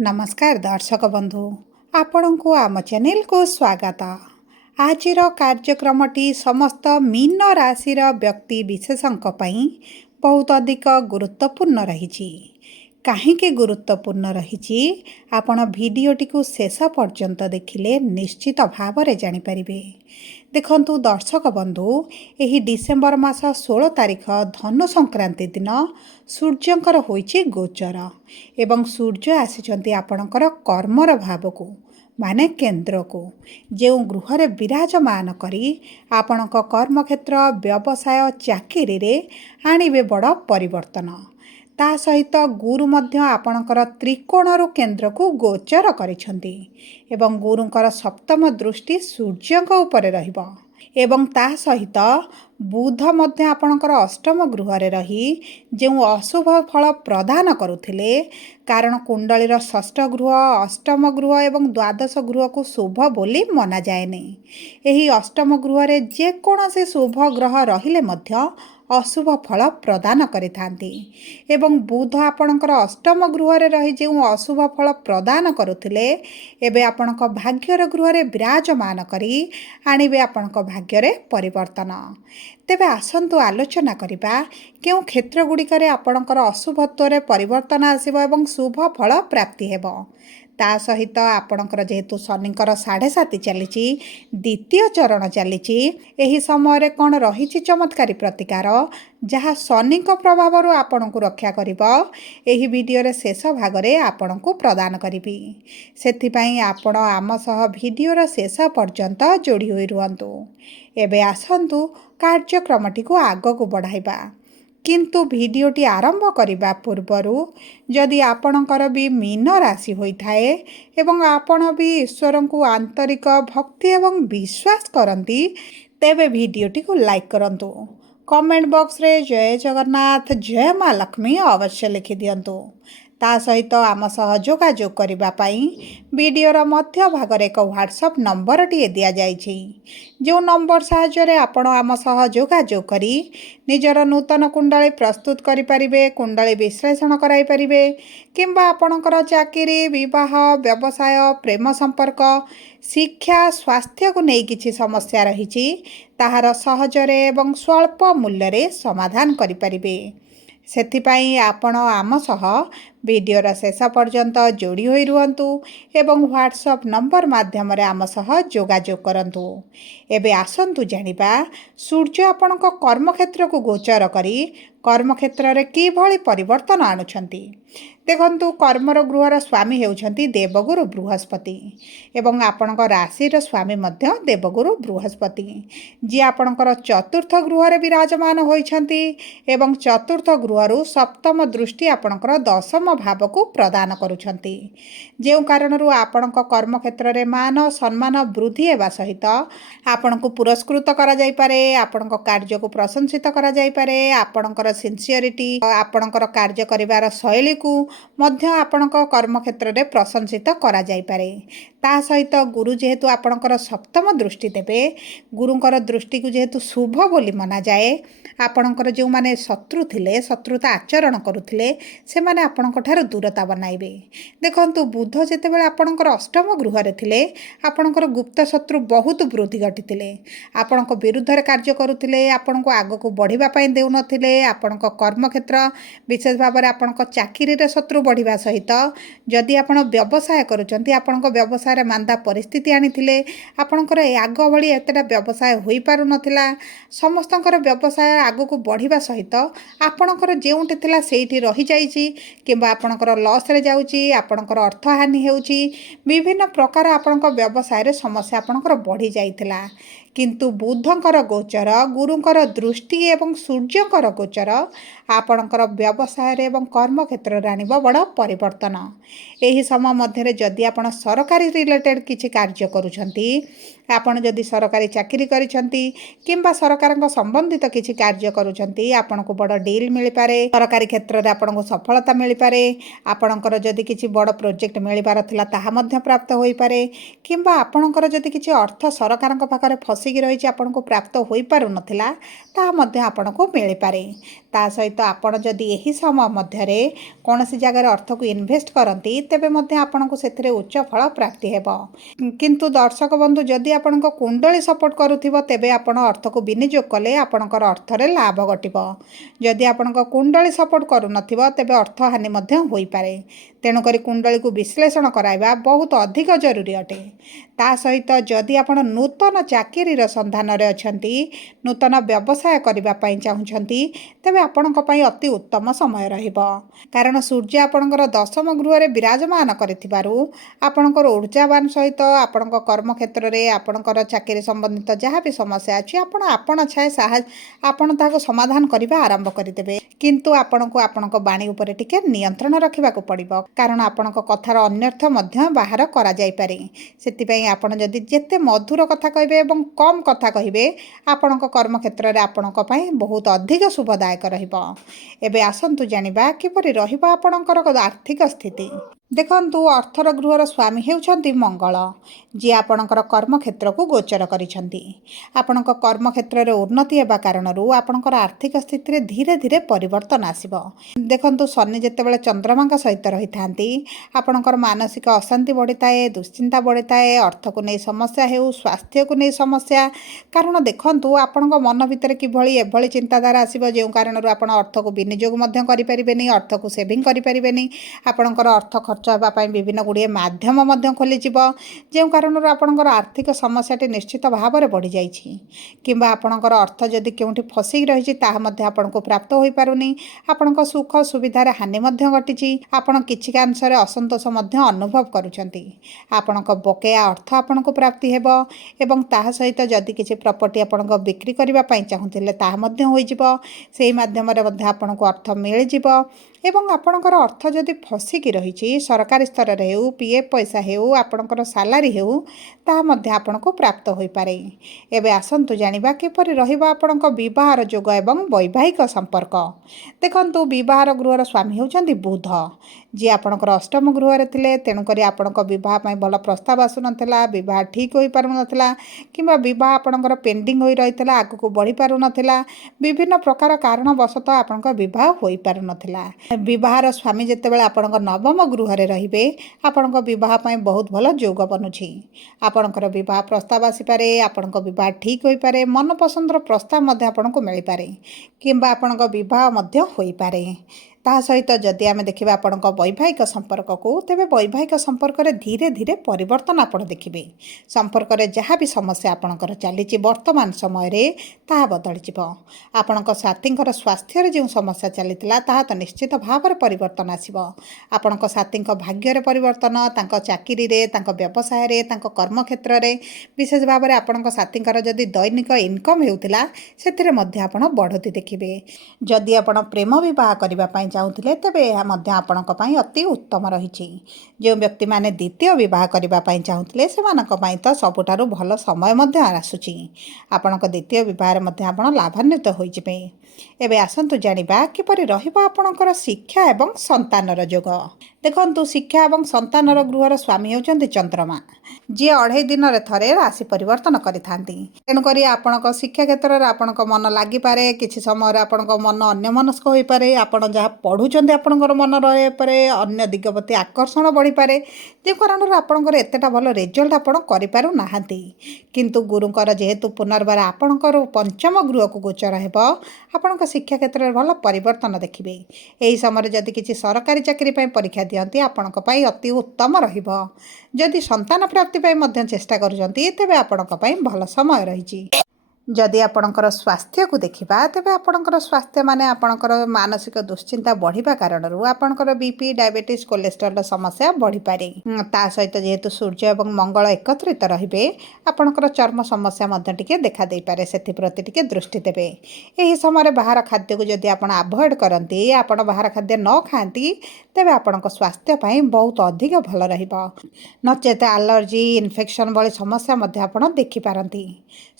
नमस्कार दर्शक बंधु आपण को आम चैनल को स्वागत। आज कार्यक्रमटी समस्त मीन राशि व्यक्ति विशेषों बहुत अधिक गुरुत्वपूर्ण रही। कहीं गुरुत्वपूर्ण रही आपण भिडटी को शेष पर्यंत देखिले निश्चित भाव में जापर। देखंतु दर्शक बंधु यही डिसेम्बर मास 16 तारिख धनु संक्रांति दिन सूर्यंकर होइछि गोचर एवं सूर्य आसी आपणकर कर्मर भाव को माने केन्द्र को जो गृह विराजमान करी आपणक कर्मक्षेत्र व्यवसाय चाकरी रे आणिबे बड़ परिवर्तन। ता सहित गुरु मध्य आपणकर त्रिकोणरु केन्द्र को गोचर करिसंती एवं गुरुंकर सप्तम दृष्टि सूर्यंक उपरे रहिबो एवं ता सहित बुध मध्य आपणकर अष्टम गृह रे रही जो अशुभ फल प्रदान करुथिले कारण कुंडलीर षष्ठ गृह अष्टम गृह एवं द्वादश गृह को शुभ बोली मना जाएनी। एही अष्टम गृह रे जे कोनोसी शुभ ग्रह रहिले मध्य अशुभ फल प्रदान करिथांती एवं बुध आपणकर अष्टम गृह रे रही जो अशुभ फल प्रदान करुथिले एबे आपणक भाग्यर गृह रे विराजमान करी आणिबे आपणक भाग्य रे परिवर्तन। तेबे आसंतु आलोचना करिबा केउ क्षेत्र गुड़िकरे आपणकर अशुभत्व रे परिवर्तन आसीबो एवं शुभ फल प्राप्ति हेबो। ता सहित आपणकर जेहेतु शनिकर 7.5 चली द्वितीय चरण चली एही समय कौन रही चमत्कारी प्रतिकार जहाँ शनि प्रभाव आपण को रक्षा करिबो एही वीडियो रे शेष भाग रे आपण को प्रदान करिबी। सेथिपई आपण आम सह वीडियो रे शेष पर्यंत जोड़ी होई रुहंतु। एबे आसंतु कार्यक्रमटी को आग को बढ़ाइबा किंतु वीडियोटी आरंभ करने पूर्वरु जदि आपणकर भी मीन राशि होइथाए एवं आपण भी ईश्वर को आंतरिक भक्ति एवं विश्वास करती तेबे वीडियोटी को लाइक करंतु। कमेंट बॉक्स रे जय जगन्नाथ जय माँ लक्ष्मी अवश्य लिखि दियंतु। ता सहित आम सह जोगाजोग करिबा पई वीडियोर मध्य भाग रे एक व्हाट्सएप नंबर टी दिया जाइछि जो नंबर साहाय्य आपण आम सह जोगाजोग करी निजर नूतन कुंडली प्रस्तुत करि परिबे कुंडली विश्लेषण कराई परिबे किंबा आपणकर चाकरी विवाह व्यवसाय प्रेम संपर्क शिक्षा स्वास्थ्य को नहीं किछि समस्या रहिछि ताहार सहजरे एवं स्वल्प मूल्य रे समाधान करि परिबे। सेथिपाई आपण आम सह वीडियोर शेष पर्यंत जोड़ी होई रुहंतु एवं व्हाट्सएप नंबर माध्यम रे आम सह जोगाजोग करंतु। एबे आसंतु जानिबा सूर्य आपणक कर्मक्षेत्र को गोचर करी कर्मक्षेत्र रे कि भली परिवर्तन आणुछंती। देखंतु कर्मर गृहर स्वामी हेउछंती देवगुरु बृहस्पति एवं आपणक राशिर स्वामी मध्य देवगुरु बृहस्पति जी आपणकर चतुर्थ गृह रे विराजमान होइछंती एवं चतुर्थ गृहरु सप्तम दृष्टि आपणकर दशम भाव को प्रदान करुछंती जे कारणरू आपणक कर्मक्षेत्र रे मान सम्मान वृद्धि हेबा सहित आपणको पुरस्कृत करा जाय पारे आपणक कार्य को प्रशंसित करा जाय पारे आपणकर सिंसियरिटी आपणकर कार्य करिवार शैली को मध्य आपणक कर्मक्षेत्र रे प्रशंसित करा जाय पारे। ता सहित गुरु जेहेतु आपणकर सप्तम दृष्टि देबे गुरुंकर दृष्टि को जेहेतु शुभ बोली मना जाए आपणकर जो माने शत्रु थिले शत्रुता आचरण करुथिले से माने आपणक ठार दूरता बनाइबे। देखंतु बुध जेतेबेले आपणकर अष्टम गृह रे थिले आपणकर गुप्त शत्रु बहुत वृद्धि घटिथिले आपणक विरुद्ध रे कार्य करुथिले आपणको आगो को बढ़िबा पई देउ नथिले आपणक कर्मक्षेत्र विशेष भाव रे आपणक चाकरी रे शत्रु बढ़िबा सहित जदि आपण व्यवसाय करूचंती आपणक व्यवसाय रे मांदा परिस्थिति आनिथिले आपणकर आग भली एतेटा व्यवसाय होई पारु नथिला समस्तकर व्यवसाय आगो को बढ़िबा सहित आपणकर जेउंटे थिला सेठी रही जाईची किंबा आपणकर लॉस रे जाउची आपणकर अर्थ हानि हेउची विभिन्न प्रकार आपणक व्यवसाय रे समस्या आपणकर बढ़ी जाइथिला किंतु बुधंकर गोचर गुरुंकर दृष्टि एवं सूर्यंकर गोचर आपणकर व्यवसाय रे एवं कर्म क्षेत्र रे आनिबो बड़ परिवर्तन। एही समय मध्य जदि आपण सरकारी रिलेटेड किछि कार्य करूछंती आपण जदि सरकारी चाकरी करिछंती किंबा सरकार संबंधित किछि कार्य करूछंती आपण को बड़ डील मिल पारे सरकारी क्षेत्र रे आपण को सफलता मिल पारे आपणकर जदि किछि बड़ प्रोजेक्ट मिलबार थिला ताहा मध्य प्राप्त होई पारे किंबा आपणकर जदि किछि अर्थ सरकार पाखरे ଫସିକି ରହିଛି ଆପଣଙ୍କୁ ପ୍ରାପ୍ତ ହୋଇପାରୁନଥିଲା ତାହା ମଧ୍ୟ ଆପଣଙ୍କୁ ମିଳିପାରେ। ତା ସହିତ ଆପଣ ଯଦି ଏହି ସମୟ ମଧ୍ୟରେ କୌଣସି ଜାଗାରେ ଅର୍ଥକୁ ଇନଭେଷ୍ଟ କରନ୍ତି ତେବେ ମଧ୍ୟ ଆପଣଙ୍କୁ ସେଥିରେ ଉଚ୍ଚ ଫଳ ପ୍ରାପ୍ତି ହେବ। କିନ୍ତୁ ଦର୍ଶକ ବନ୍ଧୁ, ଯଦି ଆପଣଙ୍କ କୁଣ୍ଡଳୀ ସପୋର୍ଟ କରୁଥିବ ତେବେ ଆପଣ ଅର୍ଥକୁ ବିନିଯୋଗ କଲେ ଆପଣଙ୍କର ଅର୍ଥରେ ଲାଭ ଘଟିବ। ଯଦି ଆପଣଙ୍କ କୁଣ୍ଡଳୀ ସପୋର୍ଟ କରୁନଥିବ ତେବେ ଅର୍ଥହାନି ମଧ୍ୟ ହୋଇପାରେ। ତେଣୁକରି କୁଣ୍ଡଳୀକୁ ବିଶ୍ଳେଷଣ କରାଇବା ବହୁତ ଅଧିକ ଜରୁରୀ ଅଟେ। ତା ସହିତ ଯଦି ଆପଣ ନୂତନ ଚାକିରିର ସନ୍ଧାନରେ ଅଛନ୍ତି, ନୂତନ ବ୍ୟବସାୟ କରିବା ପାଇଁ ଚାହୁଁଛନ୍ତି, ତେବେ ଆପଣଙ୍କ ପାଇଁ ଅତି ଉତ୍ତମ ସମୟ ରହିବ। କାରଣ ସୂର୍ଯ୍ୟ ଆପଣଙ୍କର ଦଶମ ଗୃହରେ ବିରାଜମାନ କରିଥିବାରୁ ଆପଣଙ୍କର ଊର୍ଜାବାନ ସହିତ ଆପଣଙ୍କ କର୍ମକ୍ଷେତ୍ରରେ ଆପଣଙ୍କର ଚାକିରି ସମ୍ବନ୍ଧିତ ଯାହା ବି ସମସ୍ୟା ଅଛି ଆପଣ ତାହାକୁ ସମାଧାନ କରିବା ଆରମ୍ଭ କରିଦେବେ। କିନ୍ତୁ ଆପଣଙ୍କୁ ଆପଣଙ୍କ ବାଣୀ ଉପରେ ଟିକେ ନିୟନ୍ତ୍ରଣ ରଖିବାକୁ ପଡ଼ିବ, କାରଣ ଆପଣଙ୍କ କଥାର ଅନ୍ୟର୍ଥ ମଧ୍ୟ ବାହାର କରାଯାଇପାରେ। ସେଥିପାଇଁ ଆପଣ ଯଦି ଯେତେ ମଧୁର କଥା କହିବେ ଏବଂ କମ୍ କଥା କହିବେ, ଆପଣଙ୍କ କର୍ମକ୍ଷେତ୍ରରେ ଆପଣଙ୍କ ପାଇଁ ବହୁତ ଅଧିକ ଶୁଭଦାୟକ ରହିବ। ଏବେ ଆସନ୍ତୁ ଜାଣିବା କିପରି ରହିବ ଆପଣଙ୍କର ଆର୍ଥିକ ସ୍ଥିତି। ଦେଖନ୍ତୁ, ଅର୍ଥର ଗୃହର ସ୍ୱାମୀ ହେଉଛନ୍ତି ମଙ୍ଗଳ, ଯିଏ ଆପଣଙ୍କର କର୍ମକ୍ଷେତ୍ରକୁ ଗୋଚର କରିଛନ୍ତି। ଆପଣଙ୍କ କର୍ମକ୍ଷେତ୍ରରେ ଉନ୍ନତି ହେବା କାରଣରୁ ଆପଣଙ୍କର ଆର୍ଥିକ ସ୍ଥିତିରେ ଧୀରେ ଧୀରେ ପରିବର୍ତ୍ତନ ଆସିବ। ଦେଖନ୍ତୁ, ଶନି ଯେତେବେଳେ ଚନ୍ଦ୍ରମାଙ୍କ ସହିତ ରହିଥାନ୍ତି, ଆପଣଙ୍କର ମାନସିକ ଅଶାନ୍ତି ବଢ଼ିଥାଏ, ଦୁଶ୍ଚିନ୍ତା ବଢ଼ିଥାଏ, ଅର୍ଥକୁ ନେଇ ସମସ୍ୟା ହେଉ, ସ୍ୱାସ୍ଥ୍ୟକୁ ନେଇ ସମସ୍ୟା। କାରଣ ଦେଖନ୍ତୁ, ଆପଣଙ୍କ ମନ ଭିତରେ ଏଭଳି ଚିନ୍ତାଧାରା ଆସିବ ଯେଉଁ କାରଣରୁ ଆପଣ ଅର୍ଥକୁ ବିନିଯୋଗ ମଧ୍ୟ କରିପାରିବେନି, ଅର୍ଥକୁ ସେଭିଂ କରିପାରିବେନି। ଆପଣଙ୍କର ଅର୍ଥ ଖର୍ଚ୍ଚ ହେବା ପାଇଁ ବିଭିନ୍ନ ଗୁଡ଼ିଏ ମାଧ୍ୟମ ମଧ୍ୟ ଖୋଲିଯିବ, ଯେଉଁ କାରଣରୁ ଆପଣଙ୍କର ଆର୍ଥିକ ସମସ୍ୟାଟି ନିଶ୍ଚିତ ଭାବରେ ବଢ଼ିଯାଇଛି। କିମ୍ବା ଆପଣଙ୍କର ଅର୍ଥ ଯଦି କେଉଁଠି ଫସିକି ରହିଛି ତାହା ମଧ୍ୟ ଆପଣଙ୍କୁ ପ୍ରାପ୍ତ ହୋଇପାରୁନି। ଆପଣଙ୍କ ସୁଖ ସୁବିଧାରେ ହାନି ମଧ୍ୟ ଘଟିଛି। ଆପଣ କିଛିକାଂଶରେ ଅସନ୍ତୋଷ ମଧ୍ୟ ଅନୁଭବ କରୁଛନ୍ତି। ଆପଣଙ୍କ ବକେୟା ଅର୍ଥ ଆପଣଙ୍କୁ ପ୍ରାପ୍ତି ହେବ ଏବଂ ତାହା ସହିତ ଯଦି କିଛି ପ୍ରପର୍ଟି ଆପଣଙ୍କ ବିକ୍ରି କରିବା ପାଇଁ ଚାହୁଁଥିଲେ ତାହା ମଧ୍ୟ ହୋଇଯିବ। ସେହି ମାଧ୍ୟମରେ ମଧ୍ୟ ଆପଣଙ୍କୁ ଅର୍ଥ ମିଳିଯିବ। ଏବଂ ଆପଣଙ୍କର ଅର୍ଥ ଯଦି ଫସିକି ରହିଛି, ସରକାରୀ ସ୍ତରରେ ହେଉ, ପିଏଫ୍ ପଇସା ହେଉ, ଆପଣଙ୍କର ସାଲାରୀ ହେଉ, ତାହା ମଧ୍ୟ ଆପଣଙ୍କୁ ପ୍ରାପ୍ତ ହୋଇପାରେ। ଏବେ ଆସନ୍ତୁ ଜାଣିବା କିପରି ରହିବ ଆପଣଙ୍କ ବିବାହର ଯୋଗ ଏବଂ ବୈବାହିକ ସମ୍ପର୍କ। ଦେଖନ୍ତୁ, ବିବାହର ଗୃହର ସ୍ୱାମୀ ହେଉଛନ୍ତି ବୁଧ, ଯିଏ ଆପଣଙ୍କର ଅଷ୍ଟମ ଗୃହରେ ଥିଲେ। ତେଣୁକରି ଆପଣଙ୍କ ବିବାହ ପାଇଁ ଭଲ ପ୍ରସ୍ତାବ ଆସୁନଥିଲା, ବିବାହ ଠିକ୍ ହୋଇପାରୁନଥିଲା, କିମ୍ବା ବିବାହ ଆପଣଙ୍କର ପେଣ୍ଡିଂ ହୋଇ ରହିଥିଲା, ଆଗକୁ ବଢ଼ିପାରୁନଥିଲା। ବିଭିନ୍ନ ପ୍ରକାର କାରଣବଶତଃ ଆପଣଙ୍କ ବିବାହ ହୋଇପାରୁନଥିଲା। ବିବାହର ସ୍ୱାମୀ ଯେତେବେଳେ ଆପଣଙ୍କ ନବମ ଗୃହରେ ରହିବେ, ଆପଣଙ୍କ ବିବାହ ପାଇଁ ବହୁତ ଭଲ ଯୋଗ ବନୁଛି। ଆପଣଙ୍କର ବିବାହ ପ୍ରସ୍ତାବ ଆସିପାରେ, ଆପଣଙ୍କ ବିବାହ ଠିକ୍ ହୋଇପାରେ, ମନପସନ୍ଦର ପ୍ରସ୍ତାବ ମଧ୍ୟ ଆପଣଙ୍କୁ ମିଳିପାରେ, କିମ୍ବା ଆପଣଙ୍କ ବିବାହ ମଧ୍ୟ ହୋଇପାରେ। ତାହା ସହିତ ଯଦି ଆମେ ଦେଖିବା ଆପଣଙ୍କ ବୈବାହିକ ସମ୍ପର୍କକୁ, ତେବେ ବୈବାହିକ ସମ୍ପର୍କରେ ଧୀରେ ଧୀରେ ପରିବର୍ତ୍ତନ ଆପଣ ଦେଖିବେ। ସମ୍ପର୍କରେ ଯାହା ବି ସମସ୍ୟା ଆପଣଙ୍କର ଚାଲିଛି ବର୍ତ୍ତମାନ ସମୟରେ, ତାହା ବଦଳିଯିବ। ଆପଣଙ୍କ ସାଥୀଙ୍କର ସ୍ୱାସ୍ଥ୍ୟରେ ଯେଉଁ ସମସ୍ୟା ଚାଲିଥିଲା ତାହା ତ ନିଶ୍ଚିତ ଭାବରେ ପରିବର୍ତ୍ତନ ଆସିବ। ଆପଣଙ୍କ ସାଥୀଙ୍କ ଭାଗ୍ୟରେ ପରିବର୍ତ୍ତନ, ତାଙ୍କ ଚାକିରିରେ, ତାଙ୍କ ବ୍ୟବସାୟରେ, ତାଙ୍କ କର୍ମକ୍ଷେତ୍ରରେ, ବିଶେଷ ଭାବରେ ଆପଣଙ୍କ ସାଥୀଙ୍କର ଯଦି ଦୈନିକ ଇନକମ୍ ହେଉଥିଲା, ସେଥିରେ ମଧ୍ୟ ଆପଣ ବଢ଼ତି ଦେଖିବେ। ଯଦି ଆପଣ ପ୍ରେମ ବିବାହ କରିବା ପାଇଁ ଚାହୁଁଥିଲେ, ତେବେ ଏହା ମଧ୍ୟ ଆପଣଙ୍କ ପାଇଁ ଅତି ଉତ୍ତମ ରହିଛି। ଯେଉଁ ବ୍ୟକ୍ତିମାନେ ଦ୍ୱିତୀୟ ବିବାହ କରିବା ପାଇଁ ଚାହୁଁଥିଲେ, ସେମାନଙ୍କ ପାଇଁ ତ ସବୁଠାରୁ ଭଲ ସମୟ ମଧ୍ୟ ଆସୁଛି। ଆପଣଙ୍କ ଦ୍ୱିତୀୟ ବିବାହରେ ମଧ୍ୟ ଆପଣ ଲାଭାନ୍ୱିତ ହୋଇଯିବେ। ଏବେ ଆସନ୍ତୁ ଜାଣିବା କିପରି ରହିବ ଆପଣଙ୍କର ଶିକ୍ଷା ଏବଂ ସନ୍ତାନର ଯୋଗ। ଦେଖନ୍ତୁ, ଶିକ୍ଷା ଏବଂ ସନ୍ତାନର ଗୃହର ସ୍ୱାମୀ ହେଉଛନ୍ତି ଚନ୍ଦ୍ରମା, ଯିଏ 2.5 ଦିନରେ ଥରେ ରାଶି ପରିବର୍ତ୍ତନ କରିଥାନ୍ତି। ତେଣୁକରି ଆପଣଙ୍କ ଶିକ୍ଷା କ୍ଷେତ୍ରରେ ଆପଣଙ୍କ ମନ ଲାଗିପାରେ, କିଛି ସମୟରେ ଆପଣଙ୍କ ମନ ଅନ୍ୟମନସ୍କ ହୋଇପାରେ। ଆପଣ ଯାହା ପଢ଼ୁଛନ୍ତି ଆପଣଙ୍କର ମନ ରହିପାରେ, ଅନ୍ୟ ଦିଗ ପ୍ରତି ଆକର୍ଷଣ ବଢ଼ିପାରେ, ଯେଉଁ କାରଣରୁ ଆପଣଙ୍କର ଏତେଟା ଭଲ ରେଜଲ୍ଟ ଆପଣ କରିପାରୁନାହାନ୍ତି। କିନ୍ତୁ ଗୁରୁଙ୍କର ଯେହେତୁ ପୁନର୍ବାର ଆପଣଙ୍କର ପଞ୍ଚମ ଗୃହକୁ ଗୋଚର ହେବ, ଆପଣଙ୍କ ଶିକ୍ଷା କ୍ଷେତ୍ରରେ ଭଲ ପରିବର୍ତ୍ତନ ଦେଖିବେ। ଏହି ସମୟରେ ଯଦି କିଛି ସରକାରୀ ଚାକିରି ପାଇଁ ପରୀକ୍ଷା ଦିଅନ୍ତି, ଆପଣଙ୍କ ପାଇଁ ଅତି ଉତ୍ତମ ରହିବ। ଯଦି ସନ୍ତାନ ପ୍ରାପ୍ତି ପାଇଁ ମଧ୍ୟ ଚେଷ୍ଟା କରୁଛନ୍ତି, ତେବେ ଆପଣଙ୍କ ପାଇଁ ଭଲ ସମୟ ରହିଛି। ଯଦି ଆପଣଙ୍କର ସ୍ୱାସ୍ଥ୍ୟକୁ ଦେଖିବା, ତେବେ ଆପଣଙ୍କର ସ୍ୱାସ୍ଥ୍ୟ ମାନେ ଆପଣଙ୍କର ମାନସିକ ଦୁଶ୍ଚିନ୍ତା ବଢ଼ିବା କାରଣରୁ ଆପଣଙ୍କର ବିପି, ଡାଇବେଟିସ୍, କୋଲେଷ୍ଟ୍ରଲର ସମସ୍ୟା ବଢ଼ିପାରେ। ତା ସହିତ ଯେହେତୁ ସୂର୍ଯ୍ୟ ଏବଂ ମଙ୍ଗଳ ଏକତ୍ରିତ ରହିବେ, ଆପଣଙ୍କର ଚର୍ମ ସମସ୍ୟା ମଧ୍ୟ ଟିକେ ଦେଖାଦେଇପାରେ। ସେଥିପ୍ରତି ଟିକେ ଦୃଷ୍ଟି ଦେବେ। ଏହି ସମୟରେ ବାହାର ଖାଦ୍ୟକୁ ଯଦି ଆପଣ ଆଭଏଡ଼ କରନ୍ତି, ଆପଣ ବାହାର ଖାଦ୍ୟ ନ ଖାଆନ୍ତି, ତେବେ ଆପଣଙ୍କ ସ୍ୱାସ୍ଥ୍ୟ ପାଇଁ ବହୁତ ଅଧିକ ଭଲ ରହିବ। ନଚେତ ଆଲର୍ଜି, ଇନଫେକ୍ସନ୍ ଭଳି ସମସ୍ୟା ମଧ୍ୟ ଆପଣ ଦେଖିପାରନ୍ତି।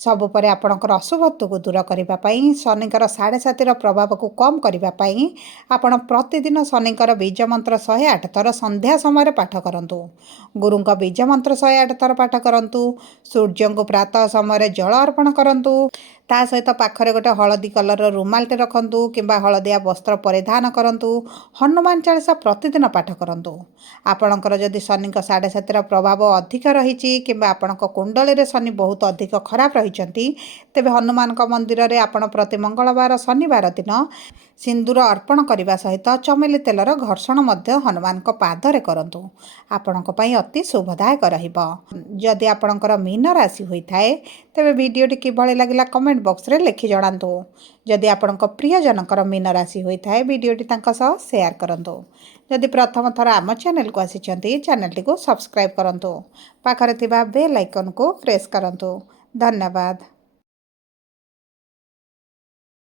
ସବୁପରେ ଆପଣ ଆପଣଙ୍କର ଅଶୁଭତ୍ୱକୁ ଦୂର କରିବା ପାଇଁ, ଶନିଙ୍କର 7.5ର ପ୍ରଭାବକୁ କମ୍ କରିବା ପାଇଁ ଆପଣ ପ୍ରତିଦିନ ଶନିଙ୍କର ବୀଜ ମନ୍ତ୍ର 108 ଥର ସନ୍ଧ୍ୟା ସମୟରେ ପାଠ କରନ୍ତୁ। ଗୁରୁଙ୍କ ବୀଜ ମନ୍ତ୍ର 108 ଥର ପାଠ କରନ୍ତୁ। ସୂର୍ଯ୍ୟଙ୍କୁ ପ୍ରାତଃ ସମୟରେ ଜଳ ଅର୍ପଣ କରନ୍ତୁ। ତା ସହିତ ପାଖରେ ଗୋଟେ ହଳଦୀ କଲରର ରୁମାଲଟେ ରଖନ୍ତୁ କିମ୍ବା ହଳଦିଆ ବସ୍ତ୍ର ପରିଧାନ କରନ୍ତୁ। ହନୁମାନ ଚାଳିଶା ପ୍ରତିଦିନ ପାଠ କରନ୍ତୁ। ଆପଣଙ୍କର ଯଦି ଶନିଙ୍କ 7.5ର ପ୍ରଭାବ ଅଧିକ ରହିଛି କିମ୍ବା ଆପଣଙ୍କ କୁଣ୍ଡଳୀରେ ଶନି ବହୁତ ଅଧିକ ଖରାପ ରହିଛନ୍ତି, ତେବେ ହନୁମାନଙ୍କ ମନ୍ଦିରରେ ଆପଣ ପ୍ରତି ମଙ୍ଗଳବାର ଶନିବାର ଦିନ ସିନ୍ଦୁର ଅର୍ପଣ କରିବା ସହିତ ଚମେଲି ତେଲର ଘର୍ଷଣ ମଧ୍ୟ ହନୁମାନଙ୍କ ପାଦରେ କରନ୍ତୁ। ଆପଣଙ୍କ ପାଇଁ ଅତି ଶୁଭଦାୟକ ରହିବ। ଯଦି ଆପଣଙ୍କର ମୀନ ରାଶି ହୋଇଥାଏ, ତେବେ ଭିଡ଼ିଓଟି କିଭଳି ଲାଗିଲା କମେଣ୍ଟ ବକ୍ସରେ ଲେଖି ଜଣାନ୍ତୁ। ଯଦି ଆପଣଙ୍କ ପ୍ରିୟଜନଙ୍କର ମୀନ ରାଶି ହୋଇଥାଏ, ଭିଡ଼ିଓଟି ତାଙ୍କ ସହ ସେୟାର କରନ୍ତୁ। ଯଦି ପ୍ରଥମ ଥର ଆମ ଚ୍ୟାନେଲକୁ ଆସିଛନ୍ତି, ଚ୍ୟାନେଲଟିକୁ ସବସ୍କ୍ରାଇବ୍ କରନ୍ତୁ। ପାଖରେ ଥିବା ବେଲ୍ ଆଇକନକୁ ପ୍ରେସ୍ କରନ୍ତୁ। ଧନ୍ୟବାଦ।